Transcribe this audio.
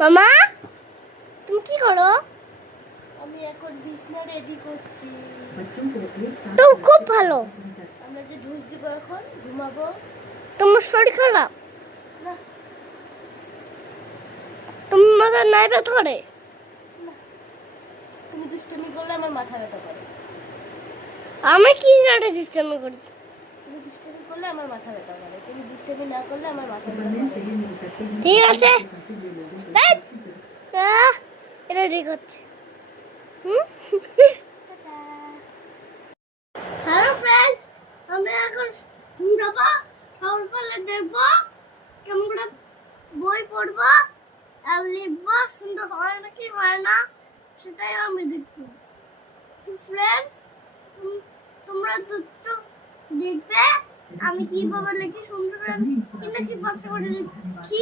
মামা তুমি কি করো? আমি এখন বিছনা রেডি করছি। তো খুব ভালো। আমরা যে ঢুস দিব এখন ঘুমাবো। তোমার শরীর খারাপ? না তোমার নাই ব্যথা করে? না, তুমি দুষ্টুমি করলে আমার মাথা ব্যথা করে। আমি কি জানি দুষ্টামি করছি? তুমি দুষ্টুমি করলে আমার মাথা ব্যথা করে, তুমি দুষ্টুমি না করলে আমার মাথা ব্যথা করে। ঠিক আছে। এটা ঠিক হচ্ছে। হ্যালো ফ্রেন্ডস, আমরা এখন যাবো সকাল পালে দেখবো কেমন করে বই পড়বো আর লিখবো, সুন্দর হয় নাকি হয় না সেটাই আমি দেখবো। তো ফ্রেন্ডস, তোমরা দুটো দেখবে আমি কিভাবে লিখি, সুন্দর করে কি নাকি পাশে করে লিখি।